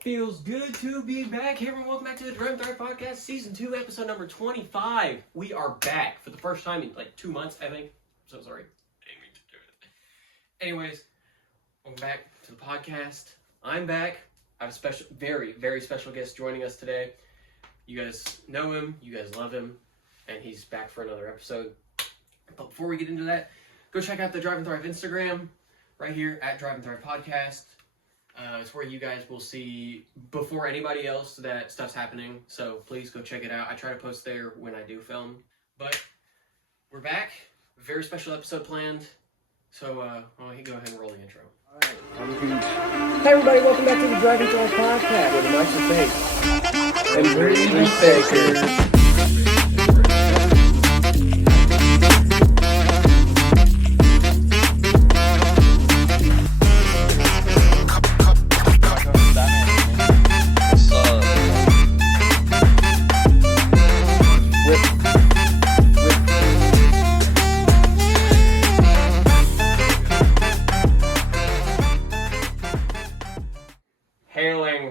Feels good to be back. Hey everyone, welcome back to the Driving Thrive Podcast, Season 2, Episode number 25. We are back for the first time in like 2 months, I think. I'm so sorry. I didn't mean to do it. Anyways, welcome back to the podcast. I'm back. I have a special, very, very special guest joining us today. You guys know him, you guys love him, and he's back for another episode. But before we get into that, go check out the Driving Thrive Instagram right here at Driving Thrive Podcast. It's where you guys will see before anybody else that stuff's happening. So please go check it out. I try to post there when I do film. But we're back. Very special episode planned. So go ahead and roll the intro. Hi everybody, welcome back to the Driving Thrive Podcast with Mike the Fake and Brady Faker.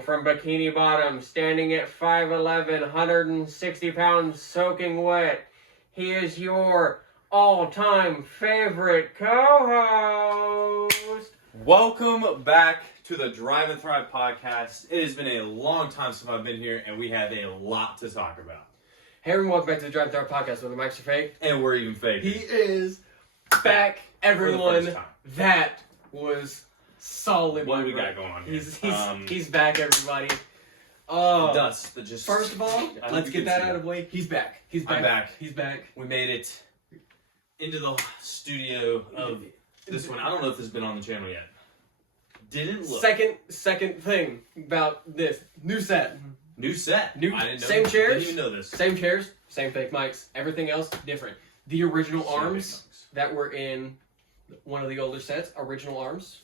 From Bikini Bottom, standing at 5'11", 160 pounds, soaking wet, he is your all-time favorite co-host. Welcome back to the Drive and Thrive Podcast. It has been a long time since I've been here, and we have a lot to talk about. Hey everyone, welcome back to the Drive and Thrive Podcast, where the mics are fake. And we're even fake. He is back, everyone. That was solid. What do we got going on here? He's back, everybody. Dust that just. First of all, let's get that out of the way. He's back. I'm back. He's back. We made it into the studio of this one. I don't know if this has been on the channel yet. Didn't look. Second thing about this new set. New set. I didn't know. Same chairs. Didn't even know this. Same chairs. Same fake mics. Everything else different. The original arms that were in one of the older sets. Original arms.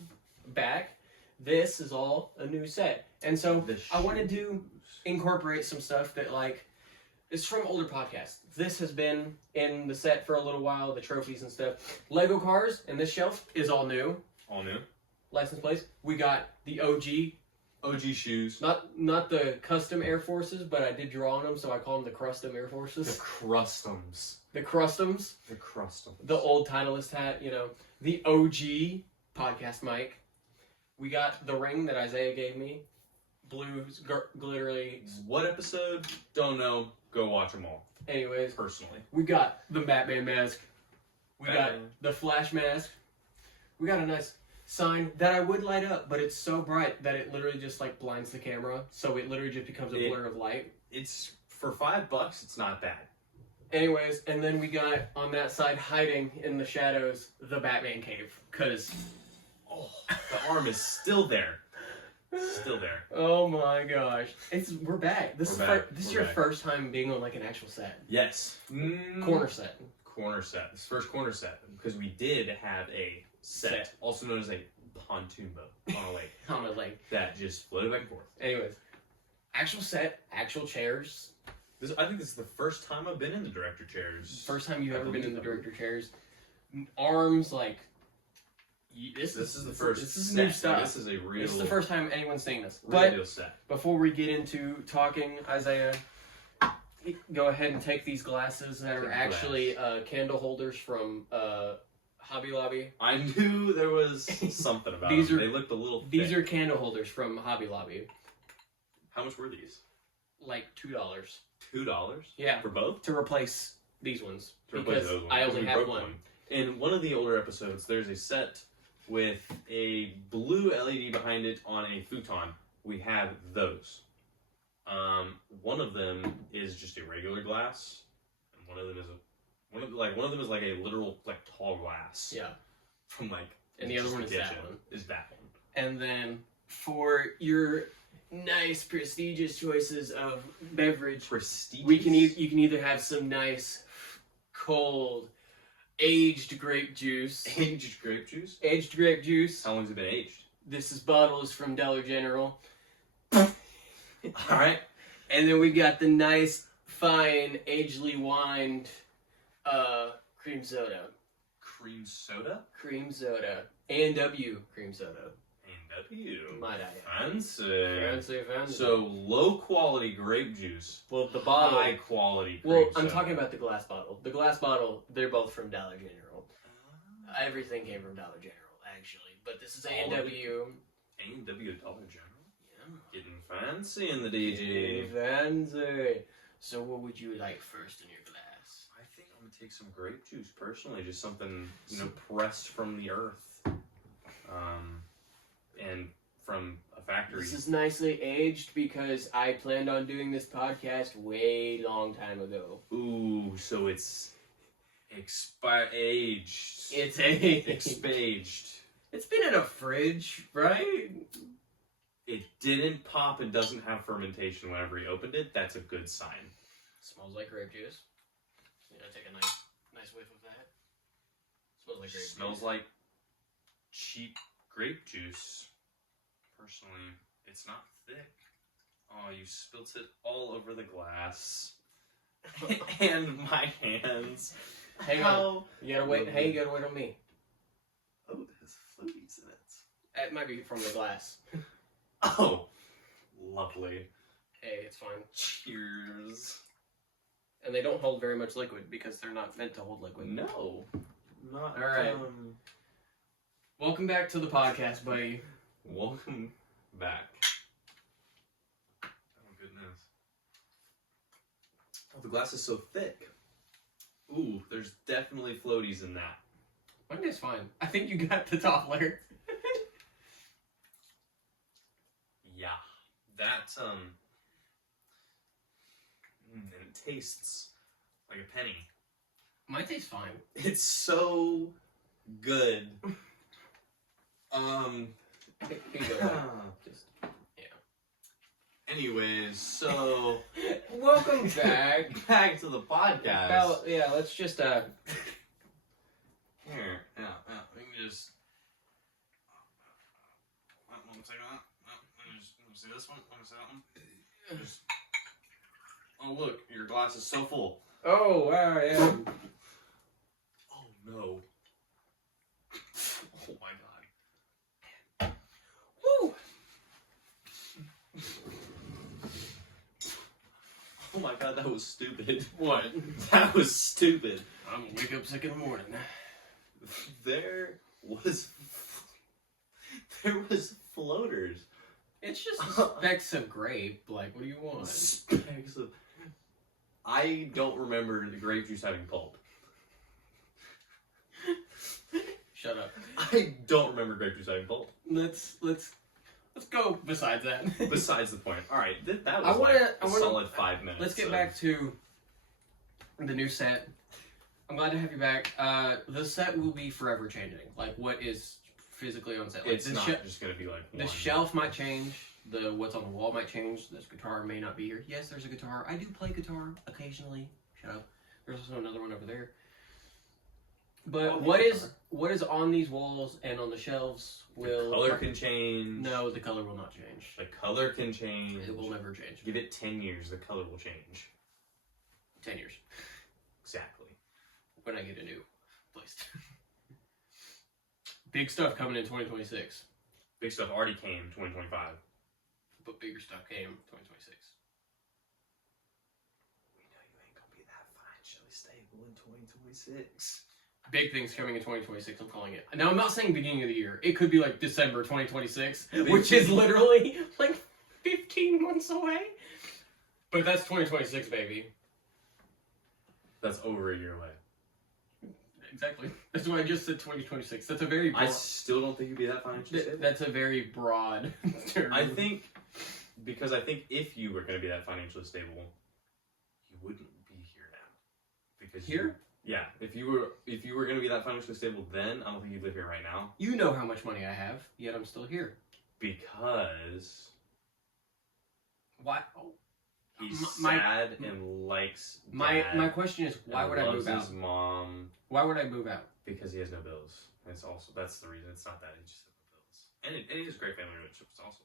Back. This is all a new set. And so I wanted to incorporate some stuff that it's from older podcasts. This has been in the set for a little while, the trophies and stuff. Lego cars and this shelf is all new. All new. License plates. We got the OG shoes. Not the custom Air Forces, but I did draw on them, so I call them the Crustom Air Forces. The Crustums. The Crustums. The Crustums. The old Titleist hat, The OG podcast mic. We got the ring that Isaiah gave me. Blue, glittery. What episode? Don't know. Go watch them all. Anyways. Personally. We got the Batman mask. We got the Flash mask. We got a nice sign that I would light up, but it's so bright that it literally just blinds the camera. So it literally just becomes a blur of light. It's, for $5, it's not bad. Anyways, and then we got on that side, hiding in the shadows, the Batman cave. Because... the arm is still there. Still there. Oh my gosh. We're back. This is your back. first time being on an actual set. Yes. Corner set. Corner set. This first corner set. Because we did have a set. Also known as a pontoon boat on a lake. On a lake. That just floated back and forth. Anyways. Actual set, actual chairs. I think this is the first time I've been in the director chairs. First time you've ever been in the director chairs. Arms, This is the first. This is new stuff. This is a real. This is the first time anyone's seen this. Real set. Before we get into talking, Isaiah, go ahead and take these glasses that are actually candle holders from Hobby Lobby. I knew there was something about them. They looked a little thick. These are candle holders from Hobby Lobby. How much were these? Like $2. $2? Yeah. For both? To replace these ones. Because those ones. I only have one. In one of the older episodes, there's a set with a blue LED behind it on a futon. We have those. One of them is just a regular glass, and one of them is like a literal tall glass. Yeah. From and the other one is that one. Is that one. And then for your nice prestigious choices of beverage, you can either have some nice cold aged grape juice. Aged grape juice? Aged grape juice. How long has it been aged? This is bottles from Dollar General. Alright. And then we got the nice, fine, agedly wined cream soda. Cream soda? Cream soda. A&W cream soda. W. My dad. Fancy. Fancy. So low quality grape juice. Well, the bottle. High quality grape Well, I'm soda. talking about the glass bottle. The glass bottle, they're both from Dollar General. Everything came from Dollar General, actually. But this is A&W. A&W Dollar General? Yeah. Getting fancy in the DJ. Fancy. So what would you like first in your glass? I think I'm gonna take some grape juice personally, just something pressed from the earth, and from a factory. This is nicely aged because I planned on doing this podcast way long time ago. Ooh, so it's aged. It's aged. Expaged. It's been in a fridge, right? It didn't pop and doesn't have fermentation whenever he opened it. That's a good sign. Smells like grape juice. You know, take a nice whiff of that. Smells like grape Smells juice. like cheap grape juice. Personally, it's not thick. Oh, you spilt it all over the glass. And my hands. Hang on. You gotta wait. Hey, you gotta wait on me. Oh, it has floaties in it. It might be from the glass. Oh, lovely. Hey, it's fine. Cheers. And they don't hold very much liquid because they're not meant to hold liquid. No. Not. All right. Welcome back to the podcast, buddy. Welcome back. Oh, goodness. Oh, the glass is so thick. Ooh, there's definitely floaties in that. Mine is fine. I think you got the top layer. Yeah. That, and it tastes like a penny. Mine tastes fine. It's so good. Here you go. Just, Anyways, so welcome back. back to the podcast. Well, yeah, let's just Here, yeah, we can just. Let me take that. Let me see this one. Let me see that one. Just. Oh look, your glass is so full. Oh wow, yeah. Oh no. Oh my god. Woo! Oh my god, that was stupid. What? That was stupid. I'm gonna wake up sick in the morning. There was floaters. It's just specks of grape. Like, what do you want? Specks of. I don't remember the grape juice having pulp. Shut up. I don't remember grape juice having pulp. Let's go. Besides that. Besides the point. All right, that I was wanna- a solid 5 minutes. Let's get back to the new set. I'm glad to have you back. The set will be forever changing. Like, what is physically on set? Like, It's not just gonna be like the one. shelf might change. The what's on the wall might change. This guitar may not be here. Yes, there's a guitar. I do play guitar occasionally. Shut up. There's also another one over there. But what is on these walls and on the shelves will... The color can change. No, the color will not change. The color can change. It will never change. Give it 10 years, the color will change. 10 years. Exactly. When I get a new place. Big stuff coming in 2026. Big stuff already came 2025. But bigger stuff came 2026. We know you ain't gonna be that financially stable in 2026. Big things coming in 2026, I'm calling it. Now, I'm not saying beginning of the year. It could be like December 2026, which is literally like 15 months away. But that's 2026, baby. That's over a year away. Exactly. That's why I just said 2026. That's a very broad... I still don't think you'd be that financially stable. That's a very broad term. I think if you were going to be that financially stable, you wouldn't be here now. Because Here? Yeah. If you were going to be that financially stable then, I don't think you'd live here right now. You know how much money I have, yet I'm still here. Because Why? Oh. he's sad and likes My dad question is, why and would I loves move his out? mom. Why would I move out? Because he has no bills. That's the reason. It's not that, he just has no bills. And he has a great family relationship also.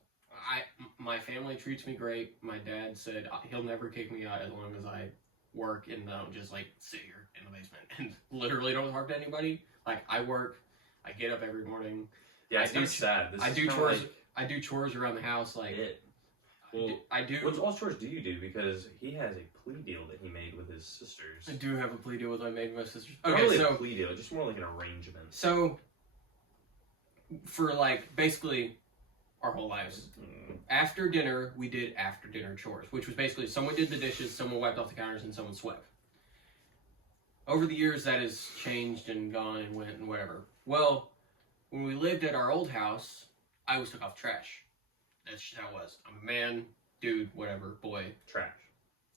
My family treats me great. My dad said he'll never kick me out as long as I work and don't just like sit here in the basement and literally don't talk to anybody. Like, I work, I get up every morning, Yeah, it's kind of sad. I do chores. I do chores around the house. Like it. Well, I do. What chores do you do? Because he has a plea deal that he made with his sisters. I do have a plea deal with I made with my sisters. Not Okay, really so a plea deal, just more like an arrangement. So, for like basically our whole lives, after dinner we did after dinner chores, which was basically someone did the dishes, someone wiped off the counters, and someone swept. Over the years, that has changed and gone and went and whatever. Well, when we lived at our old house, I always took off the trash. That's just how it was. I'm a man, dude, whatever, boy. Trash.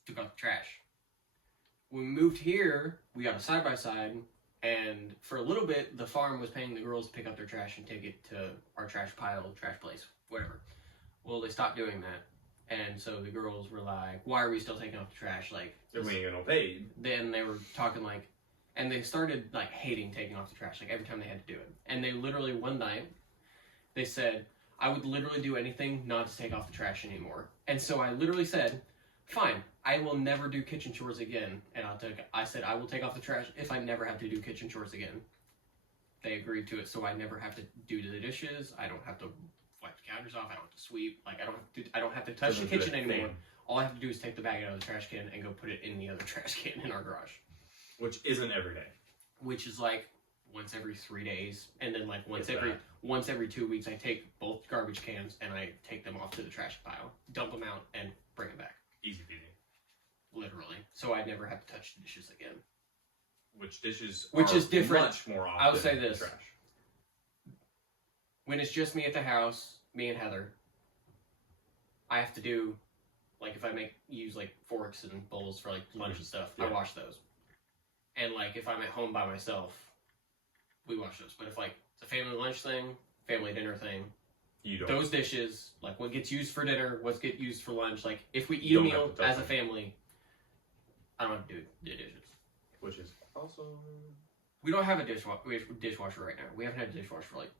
Took out the trash. When we moved here, we got a side-by-side, and for a little bit, the farm was paying the girls to pick up their trash and take it to our trash pile, trash place, whatever. Well, they stopped doing that, and so the girls were like, why are we still taking off the trash? Like, If we ain't gonna pay. then they were talking like, and they started like hating taking off the trash, like every time they had to do it. And they literally, one night, they said, I would literally do anything not to take off the trash anymore. And so I literally said, fine, I will never do kitchen chores again. And I said, I will take off the trash if I never have to do kitchen chores again. They agreed to it, so I never have to do the dishes. I don't have to wipe the counters off. I don't have to sweep. Like, I don't have to touch the kitchen anymore. All I have to do is take the bag out of the trash can and go put it in the other trash can in our garage. Which isn't every day. Which is like once every 3 days, and then like once every 2 weeks, I take both garbage cans and I take them off to the trash pile, dump them out, and bring them back. Easy peasy. Literally. So I never have to touch the dishes again. Which dishes is different. Much more often. I would say this. Trash. When it's just me at the house, me and Heather, I have to do, like if I use like forks and bowls for like lunch and stuff, Yeah. I wash those. And like if I'm at home by myself, we wash those. But if like it's a family lunch thing, family dinner thing, You don't. those dishes, like what gets used for dinner, what's get used for lunch, like if we eat a meal as a family, I don't have to do the dishes. Which is also... We don't have a dishwasher right now. We haven't had a dishwasher for like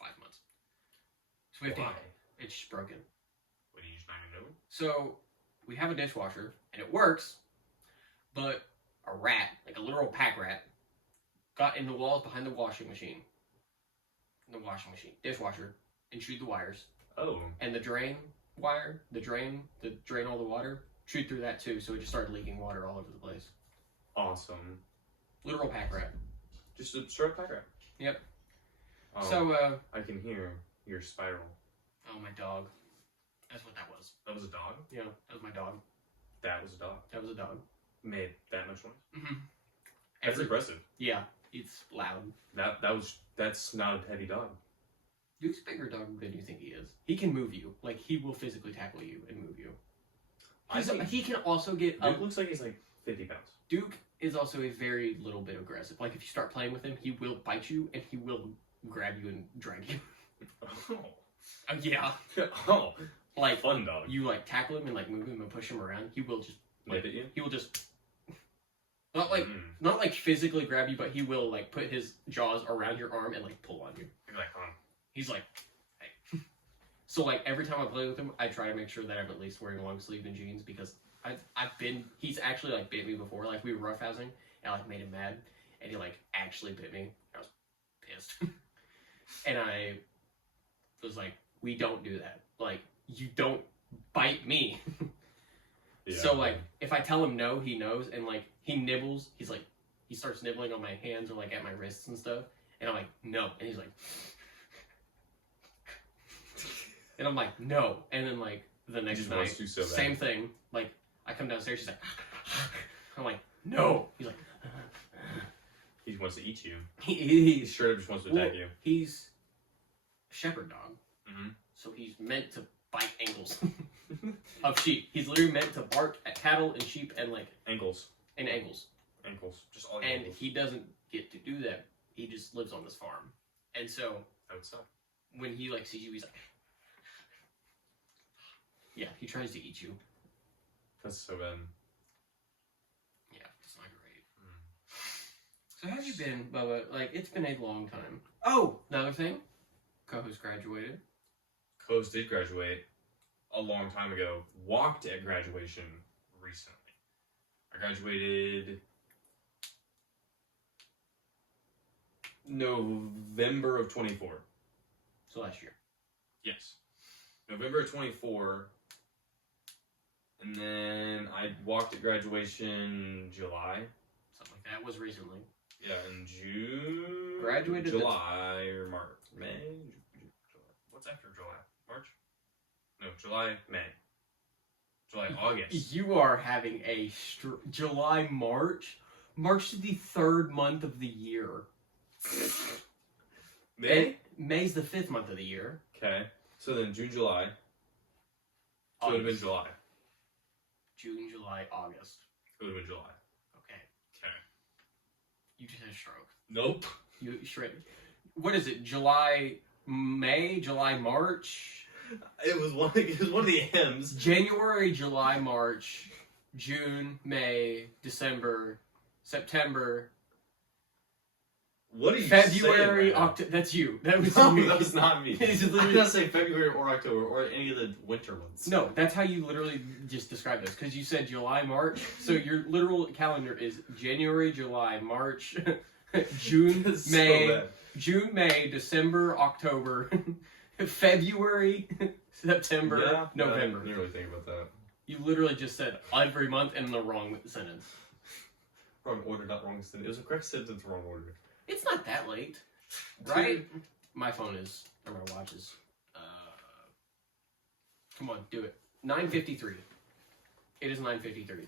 5 months. So we have Why? to, it's just broken. What, do you just not even know? So we have a dishwasher and it works, but a rat, like a literal pack rat, got in the walls behind the washing machine. Dishwasher, and chewed the wires. Oh. And the drain wire, the drain all the water, chewed through that too, so it just started leaking water all over the place. Awesome. Literal pack rat. Just a straight up pack rat. Yep. Oh, So, I can hear your spiral. oh, my dog. That's what that was. That was a dog? Yeah, that was my dog. That was a dog. That was a dog. Made that much noise? Mm-hmm. That's impressive. Yeah, it's loud. That's not a heavy dog. Duke's a bigger dog than you think he is. He can move you. Like, he will physically tackle you and move you. He can also get Duke looks like he's like 50 pounds. Duke is also a very little bit aggressive. Like, if you start playing with him, he will bite you and he will grab you and drag you. Yeah. Oh. Like, Fun dog. you, like, tackle him and, like, move him and push him around. He will just... Nip at you? He will just... Not like physically grab you, but he will, like, put his jaws around your arm and, like, pull on you. You're like, huh? He's like, hey. So, like, every time I play with him, I try to make sure that I'm at least wearing long sleeve and jeans because he's actually, like, bit me before. Like, we were roughhousing and, like, made him mad. And he, like, actually bit me. I was pissed. And I was like, we don't do that. Like, you don't bite me. Yeah. So, like, if I tell him no, he knows. And, like, he nibbles. He's like, he starts nibbling on my hands or, like, at my wrists and stuff. And I'm like, no. And he's like... And I'm like, no. And then, like, the next night, same thing. Like, I come downstairs, she's like, I'm like, no. He's like, he wants to eat you. He He straight up just wants to attack you. He's a shepherd dog. Mm-hmm. So he's meant to bite ankles of sheep. He's literally meant to bark at cattle and sheep and, like, Ankles. and ankles. Ankles. Just all And ankles. he doesn't get to do that. He just lives on this farm. And so, That would suck. when he, like, sees you, he's like, yeah, he tries to eat you. That's so bad. Yeah, it's not great. So how have you been, Bubba? Like, it's been a long time. Oh, another thing. Co-host graduated. Co-host did graduate a long time ago. Walked at graduation recently. I graduated November of 24. So last year. Yes. November 24. And then I walked at graduation July. Something like that. Was recently. Yeah, in June. Graduated July or March. May? July. What's after July? March? No, July, May. July, August. You are having a July, March. March is the third month of the year. May? May's the fifth month of the year. Okay. So then June, July. So it would have been July. June, July, August. It would have been July. Okay. Okay. You just had a stroke. Nope. You shredded. What is it? July, May, July, March? It was one of the M's. January, July, March, June, May, December, September. What are you February, saying right October. That's you. That was now? you. No, that was not me. It's I literally- did not say February or October or any of the winter months. No, that's how you literally just describe this. Because you said July, March. So your literal calendar is January, July, March, June, That's May, so bad. June, May, December, October, February, September, Yeah, November. I didn't really think about that. You literally just said every month in the wrong sentence. Wrong order, not wrong sentence. It was a correct sentence, wrong order. It's not that late, right? My phone is, or my watch is. Come on, do it. 9:53. It is 9:53.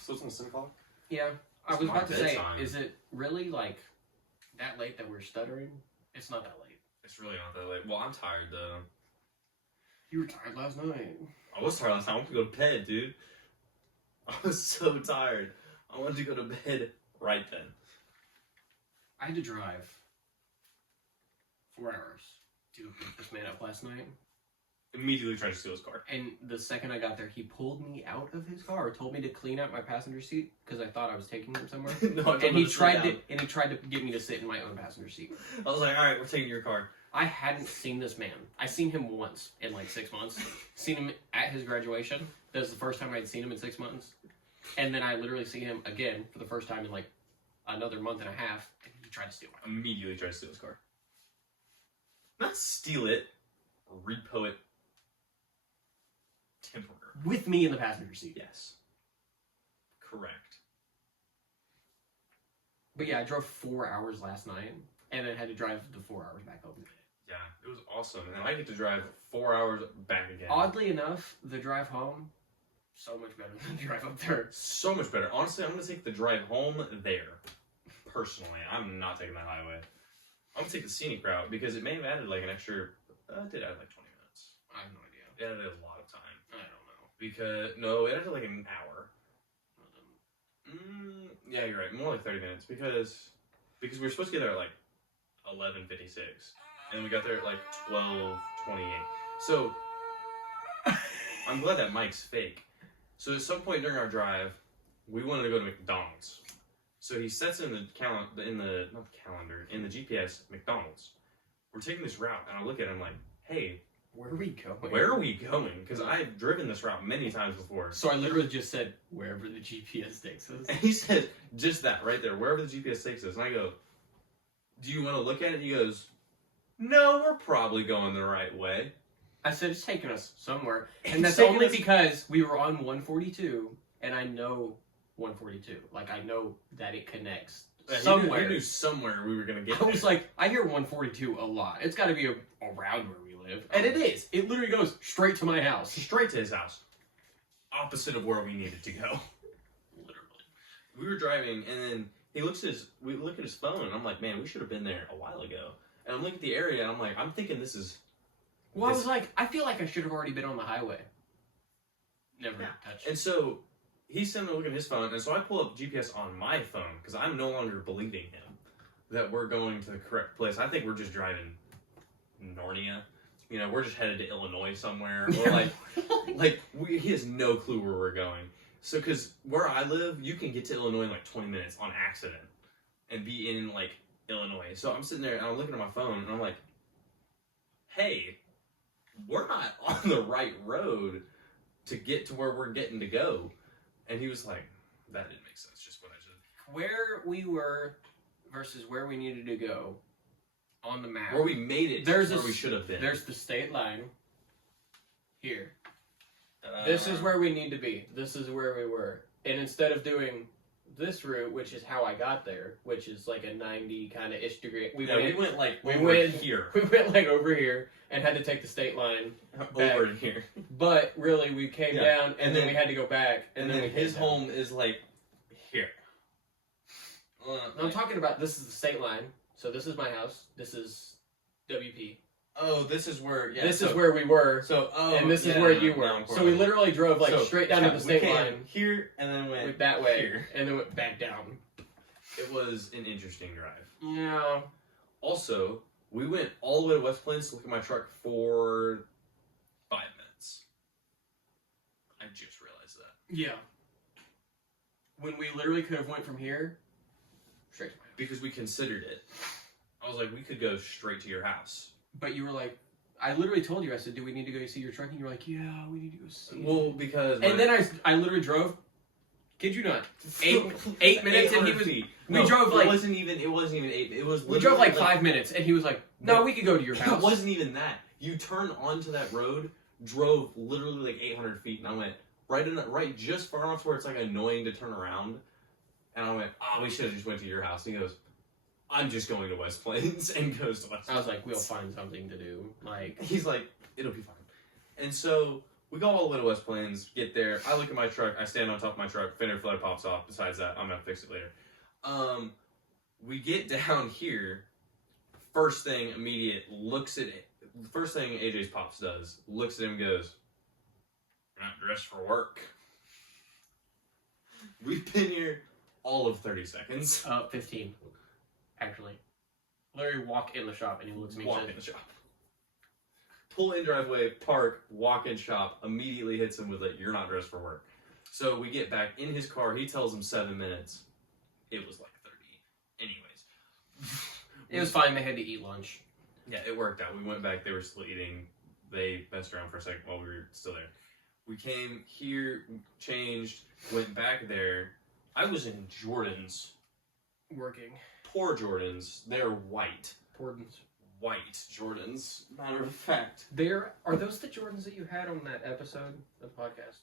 So it's on 7 o'clock? Yeah, I It's was my about to say, bedtime. is it really like that late that we're stuttering? It's not that late. It's really not that late. Well, I'm tired though. You were tired last night. I was tired last night. I wanted to go to bed, dude. I was so tired. I wanted to go to bed right then. I had to drive 4 hours to pick this man up last night. Immediately tried to steal his car. And the second I got there, he pulled me out of his car, told me to clean out my passenger seat because I thought I was taking him somewhere. No, And he tried to get me to sit in my own passenger seat. I was like, all right, we're taking your car. I hadn't seen this man. I seen him once in like 6 months. Seen him at his graduation. That was the first time I'd seen him in 6 months. And then I literally see him again for the first time in like another month and a half. And he tried to steal my car. Immediately tried to steal his car. Not steal it, repo it. Temporary. With me in the passenger seat. Yes. Correct. But yeah, I drove 4 hours last night. And then had to drive the 4 hours back home. Yeah, it was awesome. And then I get to drive 4 hours back again. Oddly enough, the drive home, so much better than the drive up there. So much better. Honestly, I'm going to take the drive home there. Personally, I'm not taking that highway. I'm going to take the scenic route because it may have added like an extra... it did add like 20 minutes. I have no idea. It added a lot of time. I don't know. Because... No, it added like an hour. Yeah, you're right. More like 30 minutes because we were supposed to get there at like 11:56, and we got there at like 12:28. So I'm glad that mic's fake. So at some point during our drive, we wanted to go to McDonald's. So he sets in the in the GPS McDonald's. We're taking this route, and I look at him like, hey, Where are we going? where are we going? Because I've driven this route many times before. So I literally just said, wherever the GPS takes us. And he said just that right there, wherever the GPS takes us. And I go, do you want to look at it? He goes, no, we're probably going the right way. I said, it's taking us somewhere. It's And that's taking only us- because we were on 142, and I know 142. Like, I know that it connects somewhere. He knew somewhere we were going to get I was there. like, I hear 142 a lot. It's got to be around where we live. And it is. It literally goes straight to my house. Straight to his house. Opposite of where we needed to go. Literally. We were driving, and then we look at his phone, and I'm like, man, we should have been there a while ago. And I'm looking at the area, and I'm like, I'm thinking this is... Well, I was like, I feel like I should have already been on the highway. Never touched it. And so he's sitting there looking at his phone, and so I pull up GPS on my phone because I'm no longer believing him that we're going to the correct place. I think we're just driving Narnia. You know, we're just headed to Illinois somewhere. Or he has no clue where we're going. So, because where I live, you can get to Illinois in like 20 minutes on accident and be in like Illinois. So I'm sitting there and I'm looking at my phone and I'm like, hey, we're not on the right road to get to where we're getting to go. And he was like, that didn't make sense, just what I said. Where we were versus where we needed to go, on the map. Where we made it, where we should have been. There's the state line. Here. This is where we need to be. This is where we were. And instead of doing this route, which is how I got there, which is like a 90 kind of ish degree. We went like we over went here. We went like over here and had to take the state line back. Over here. But really, we came down and then we had to go back. And then his home is like here. I'm talking about this is the state line. So this is my house. This is WP. Oh, this is where. Yeah, this is where we were. So and this is where you were. So we literally drove like straight down to the state line here, and then went that way, here, and then went back down. It was an interesting drive. Yeah. Also, we went all the way to West Plains to look at my truck for 5 minutes. I just realized that. Yeah. When we literally could have went from here straight to my house. Because we considered it. I was like, we could go straight to your house. But you were like, I literally told you, I said, do we need to go see your truck? And you were like, yeah, we need to go see it. Well, because... And then I literally drove, kid you not, 8 minutes and he was... We drove like... It wasn't even 8. It was... We drove like 5 minutes and he was like, no, we could go to your house. It wasn't even that. You turned onto that road, drove literally like 800 feet, and I went right just far enough to where it's like annoying to turn around. And I went, we should have just went to your house. And he goes, I'm just going to West Plains, and goes to West Plains. I was like, we'll find something to do. Like, he's like, it'll be fine. And so we go all the way to West Plains, get there. I look at my truck. I stand on top of my truck. Fender flare pops off. Besides that, I'm gonna fix it later. We get down here. First thing first thing AJ's pops does, looks at him and goes, "You're not dressed for work." We've been here all of 30 seconds. 15. Actually. Larry walk in the shop and he looks at me Walk and in the shop. Pull in driveway, park, walk in shop, immediately hits him with it, "You're not dressed for work." So we get back in his car, he tells him 7 minutes. It was like 30. Anyways. It was fine, they had to eat lunch. Yeah, it worked out. We went back, they were still eating. They messed around for a second while we were still there. We came here, changed, went back there. I was in Jordans. Working. Poor Jordans. They're white. Jordans. White Jordans. Matter of fact. Are those the Jordans that you had on that episode of the podcast?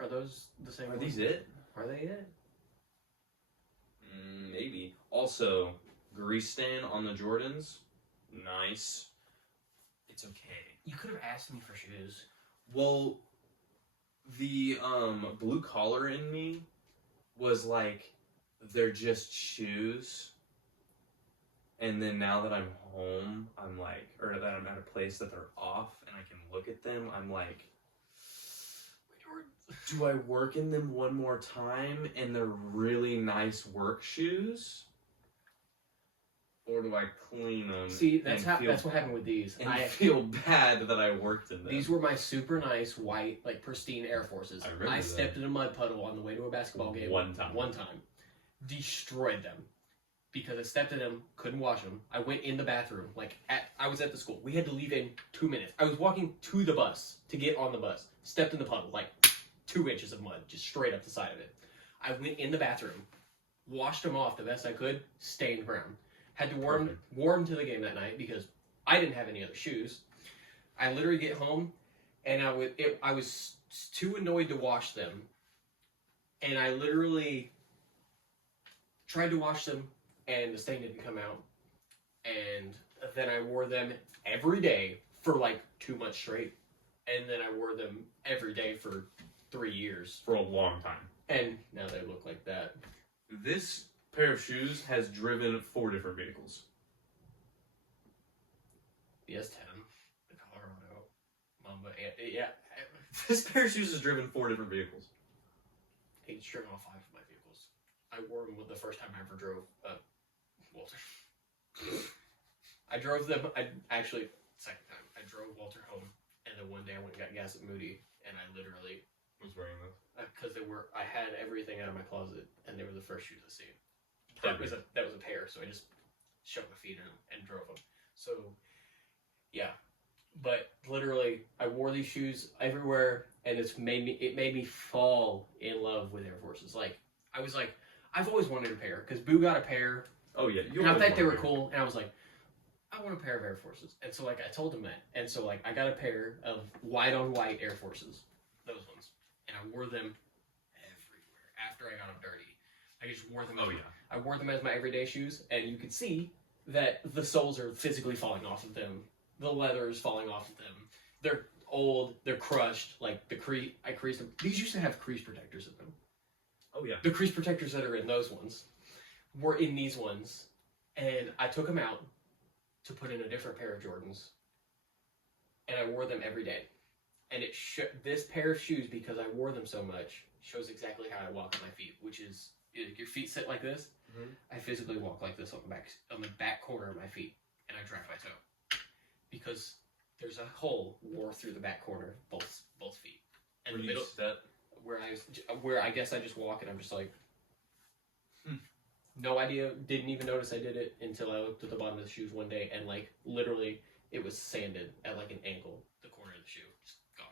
Are those the same ones? Are these it? Are they it? Maybe. Also, grease stain on the Jordans. Nice. It's okay. You could have asked me for shoes. Well, the blue collar in me was like, they're just shoes. And then now that I'm home, I'm like, or that I'm at a place that they're off and I can look at them, I'm like, do I work in them one more time and they're really nice work shoes? Or do I clean them? See, that's what happened with these. And I feel bad that I worked in them. These were my super nice, white, like pristine Air Forces. I stepped in a mud puddle on the way to a basketball game. One time. Destroyed them. Because I stepped in them, couldn't wash them. I went in the bathroom. I was at the school. We had to leave in 2 minutes. I was walking to the bus to get on the bus. Stepped in the puddle, 2 inches of mud, just straight up the side of it. I went in the bathroom, washed them off the best I could, stained brown. Had to wear them to the game that night because I didn't have any other shoes. I literally get home, and I was too annoyed to wash them, and I literally tried to wash them, and the stain didn't come out. And then I wore them every day for 2 months straight, and then I wore them every day for 3 years. For a long time. And now they look like that. This pair of shoes has driven 4 different vehicles. The S10, the Colorado, Mamba, yeah. This pair of shoes has driven 4 different vehicles. It's driven all 5 of my vehicles. I wore them the first time I ever drove Walter. I drove them, second time, I drove Walter home, and then one day I went and got gas at Moody, and I literally was wearing those. Because I had everything out of my closet, and they were the first shoes I seen. That was a pair, so I just shoved my feet in them and drove them. So, yeah. But literally, I wore these shoes everywhere, and it made me fall in love with Air Forces. I've always wanted a pair, because Boo got a pair Oh yeah, And I thought they were cool, and I was like, I want a pair of Air Forces. And so, like, I told him that. And so, like, I got a pair of white-on-white Air Forces. Those ones. And I wore them everywhere after I got them dirty. I just wore them. I wore them as my everyday shoes, and you could see that the soles are physically falling off of them. The leather is falling off of them. They're old. They're crushed. Like, I creased them. These used to have crease protectors in them. Oh, yeah. The crease protectors that are in those ones were in these ones. And I took them out to put in a different pair of Jordans, and I wore them every day. And this pair of shoes, because I wore them so much, shows exactly how I walk on my feet, which is your feet sit like this. Mm-hmm. I physically walk like this on the back corner of my feet, and I drag my toe because there's a hole wore through the back corner, both feet, and the middle where I guess I just walk and I'm just like. No idea, didn't even notice I did it until I looked at the bottom of the shoes one day and, like, literally, it was sanded at, like, an angle, the corner of the shoe. Just gone.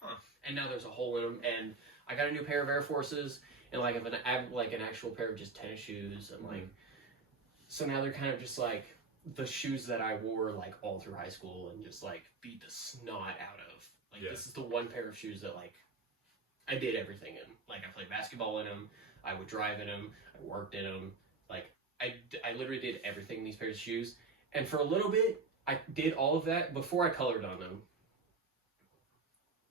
Huh. And now there's a hole in them, and I got a new pair of Air Forces, and, like, I have an actual pair of just tennis shoes, and, like, so now they're kind of just, like, the shoes that I wore, like, all through high school and just, like, beat the snot out of. Like, This is the one pair of shoes that, like, I did everything in. Like, I played basketball in them. I would drive in them. I worked in them. Like, I literally did everything in these pairs of shoes. And for a little bit, I did all of that before I colored on them.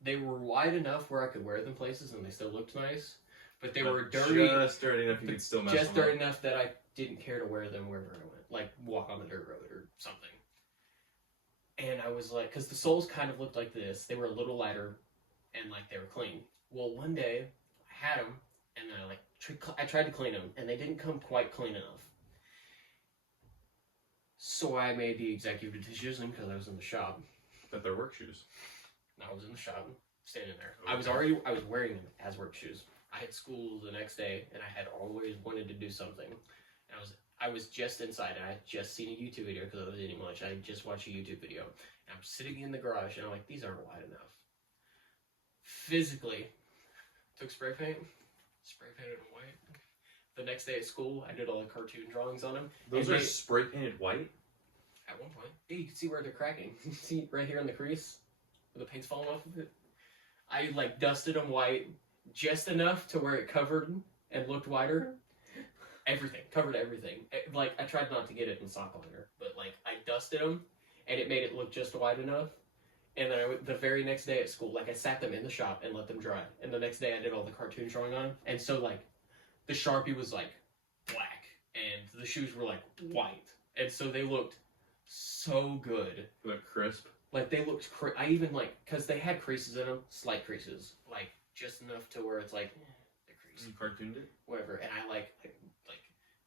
They were wide enough where I could wear them places and they still looked nice. But they were dirty. Just dirty enough you could still mess Just them dirty up. enough that I didn't care to wear them wherever I went. Like, walk on the dirt road or something. And I was like, because the soles kind of looked like this. They were a little lighter and, like, they were clean. Well, one day, I had them. And then I tried to clean them, and they didn't come quite clean enough. So I made the executive decision because I was in the shop. That they're work shoes. I was in the shop, standing there. Okay. I was wearing them as work shoes. I had school the next day, and I had always wanted to do something. And I was just inside, and I had just seen a YouTube video because I was eating lunch. I had just watched a YouTube video, and I'm sitting in the garage, and I'm like, these aren't wide enough. Physically, took spray painted them white. The next day at school, I did all the cartoon drawings on them. Those are spray painted white? At one point. Yeah, you can see where they're cracking. See right here on the crease? Where the paint's falling off of it? I, like, dusted them white just enough to where it covered and looked whiter. Everything. Covered everything. Like, I tried not to get it in sock liner, but, like, I dusted them, and it made it look just white enough. And then the very next day at school, like, I sat them in the shop and let them dry. And the next day I did all the cartoon drawing on them. And so, like, the Sharpie was, like, black. And the shoes were, like, white. And so they looked so good. They look crisp? Like, they looked I even, like, because they had creases in them. Slight creases. Like, just enough to where it's, like, they're creased. You cartooned it? Whatever. And I, like,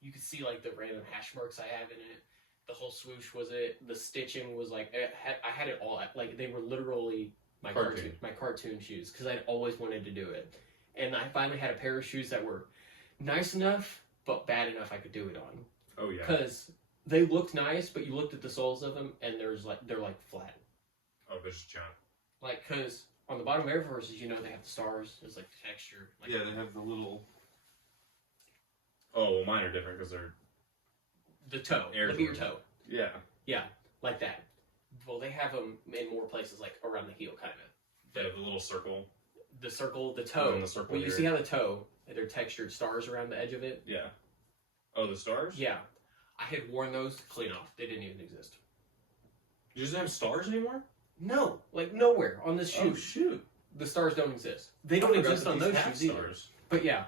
you could see, like, the random hash marks I have in it. The whole swoosh was it. The stitching was like I had it all. Like they were literally my cartoon shoes because I'd always wanted to do it, and I finally had a pair of shoes that were nice enough but bad enough I could do it on. Oh yeah. Because they looked nice, but you looked at the soles of them and they're like flat. Oh, they're just giant. Like because on the bottom of Air Forces, you know they have the stars. It's like the texture. Like, yeah, they have the little. Oh well, mine are different because they're. The toe. Air Look at your toe. Yeah. Yeah, like that. Well, they have them in more places, like around the heel, kind of. They have the little circle. The circle, the toe. And the circle well, you here. see how the toe, they're textured stars around the edge of it? Yeah. Oh, the stars? Yeah. I had worn those to clean off. They didn't even exist. You just have stars anymore? No, like nowhere on this shoe. Oh, shoot. The stars don't exist. They don't exist on those shoes either. But yeah.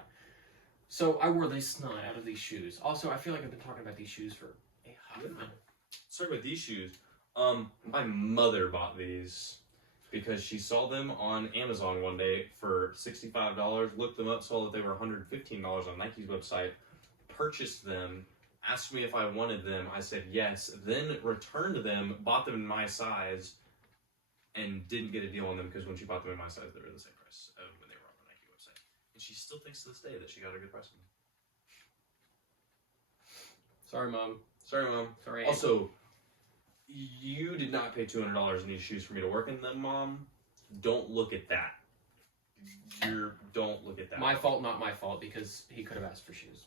So I wore the snot out of these shoes. Also, I feel like I've been talking about these shoes for a hot minute. Let's talk about these shoes. My mother bought these because she saw them on Amazon one day for $65, looked them up, saw that they were $115 on Nike's website, purchased them, asked me if I wanted them. I said yes, then returned them, bought them in my size, and didn't get a deal on them because when she bought them in my size, they were the same price when they were on the Nike website. And she still thinks to this day that she got a good price on them. Sorry, Mom. Sorry, Mom. Sorry. Also, you did not pay $200 in these shoes for me to work in them, Mom. Don't look at that. Don't look at that. My fault, not my fault, because he could have asked for shoes.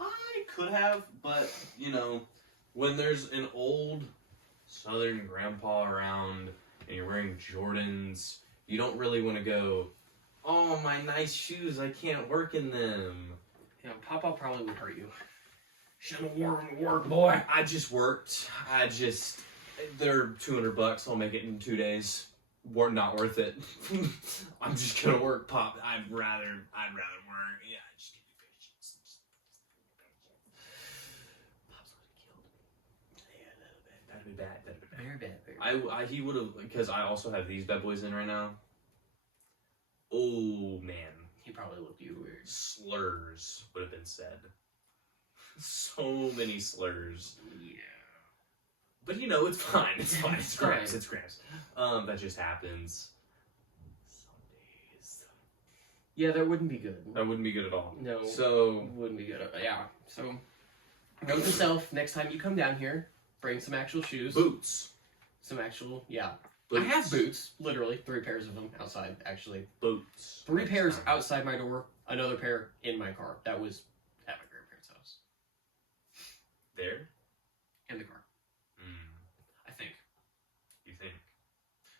I could have, but, you know, when there's an old Southern grandpa around and you're wearing Jordans, you don't really want to go, oh, my nice shoes, I can't work in them. Yeah, Papa probably would hurt you. Shouldn't have worn them to work, boy. I just worked. They're $200. I'll make it in 2 days. Not worth it. I'm just gonna work, Pop. I'd rather work. Yeah, just give me patience. Pop's would have killed me. Yeah, a little bit. That'd be bad. Very bad. He would have, because I also have these bad boys in right now. Oh man, He probably looked at you weird. slurs would have been said. So many slurs. Yeah. But you know, it's fine. It's fine. It's Fine. Gramps. It's Gramps. That just happens. Some days. Yeah, that wouldn't be good. That wouldn't be good at all. No. So Wouldn't be good. Yeah. So, note to self, next time you come down here, bring some actual shoes. boots. Some actual, yeah. Boots. I have boots. Literally, 3 pairs of them outside, actually. Boots. 3 Next pairs time. outside my door, another pair in my car. That was at my grandparents' house. There. In the car, I think. You think?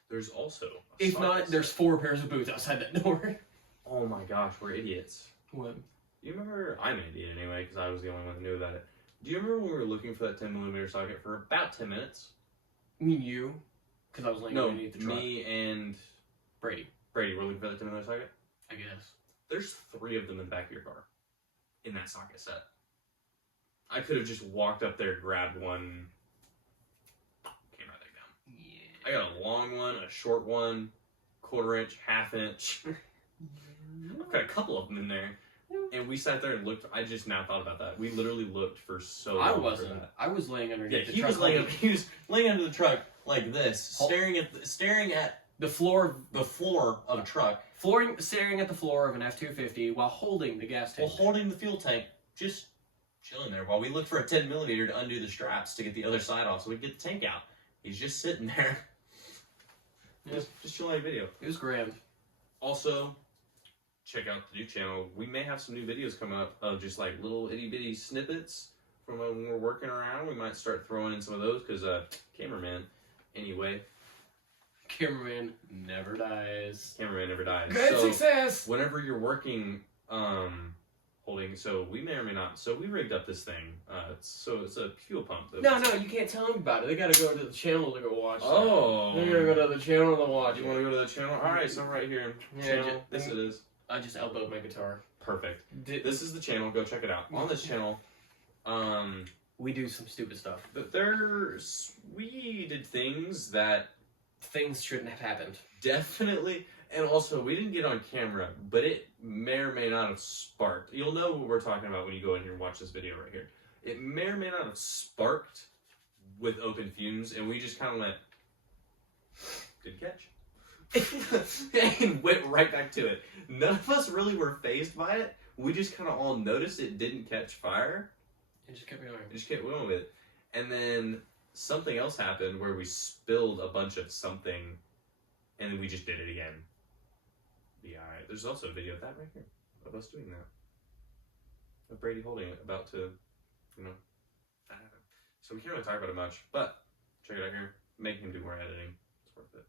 There's also. If not, there's 4 pairs of boots outside that door. Oh my gosh, we're idiots. What? You remember? I'm an idiot anyway, because I was the only one that knew about it. Do you remember when we were looking for that 10mm socket for about 10 minutes? I mean you, because I was laying underneath the truck. Me and Brady, Brady were looking for that 10mm socket. I guess. There's 3 of them in the back of your car, in that socket set. I could have just walked up there, grabbed one, came right back down. Yeah. I got a long one, a short one, 1/4 inch, 1/2 inch. I've got a couple of them in there. And we sat there and looked. I just now thought about that. We literally looked for so long. I For wasn't. that. I was laying underneath Yeah, the he truck. was laying under the truck like this, staring at the floor, the floor of a truck, staring at the floor of an F-250 while holding the gas tank. while holding the fuel tank, just chilling there while we looked for a 10mm to undo the straps to get the other side off so we could get the tank out. He's just sitting there. Yeah. Just chilling video. It was grand. Also, check out the new channel. We may have some new videos coming up of just like little itty bitty snippets from when we're working around. We might start throwing in some of those because cameraman. Anyway, Cameraman never dies. cameraman never dies. Great So, success. whenever you're working, holding. So we may or may not. So we rigged up this thing. It's a fuel pump. No, you can't tell them about it. They gotta go to the channel to go watch. Oh. They gotta go to the channel to watch. You want to go to the channel? All right, so right here. Yeah, Channel. This it is. I just elbowed my guitar. Perfect. This is the channel. Go check it out. On this channel, We do some stupid stuff. we did things that Things shouldn't have happened. definitely, and also we didn't get on camera, but it may or may not have sparked. You'll know what we're talking about when you go in here and watch this video right here. It may or may not have sparked with open fumes, and we just kind of went, good catch. And went right back to it. None of us really were fazed by it. We just kind of all noticed it didn't catch fire. It just kept going. We just kept going with it. And then something else happened where we spilled a bunch of something, and then we just did it again. Yeah, there's also a video of that right here, of us doing that. Of Brady holding it, about to, that happened. So we can't really talk about it much, but check it out here. Make him do more editing. It's worth it.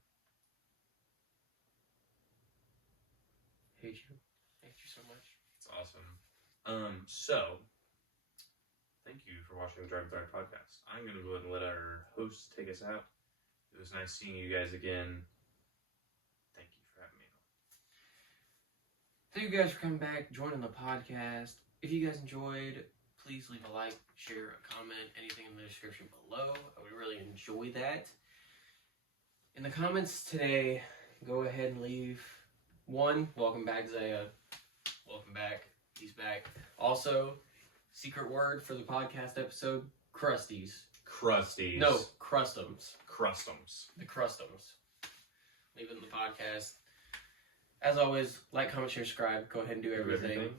Hate you. Hate you so much. It's awesome. So, thank you for watching the Driving Thrive podcast. I'm going to go ahead and let our host take us out. It was nice seeing you guys again. Thank you for having me on. Thank you guys for coming back, joining the podcast. If you guys enjoyed, please leave a like, share, a comment, anything in the description below. I would really enjoy that. In the comments today, go ahead and leave one, welcome back, Zaya. Welcome back. He's back. Also, secret word for the podcast episode, crusties. Crusties. No, crustums. Crustums. The crustums. Leave it in the podcast. As always, like, comment, share, subscribe. Go ahead and do everything.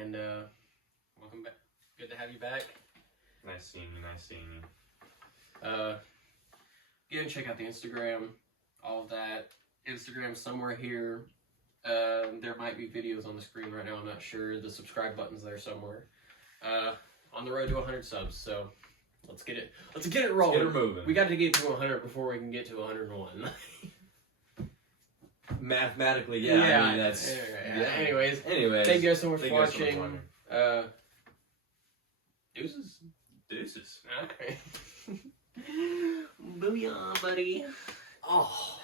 And welcome back. Good to have you back. Nice seeing you. Nice seeing you. Go and check out the Instagram. All of that. Instagram somewhere here. There might be videos on the screen right now. I'm not sure. The subscribe button's there somewhere. on the road to 100 subs. So let's get it rolling. Get her moving. We got to get to 100 before we can get to 101. Mathematically, yeah. I mean, that's Anyways, thank you guys so much for watching. Deuces. Alright. Booyah, buddy. Oh.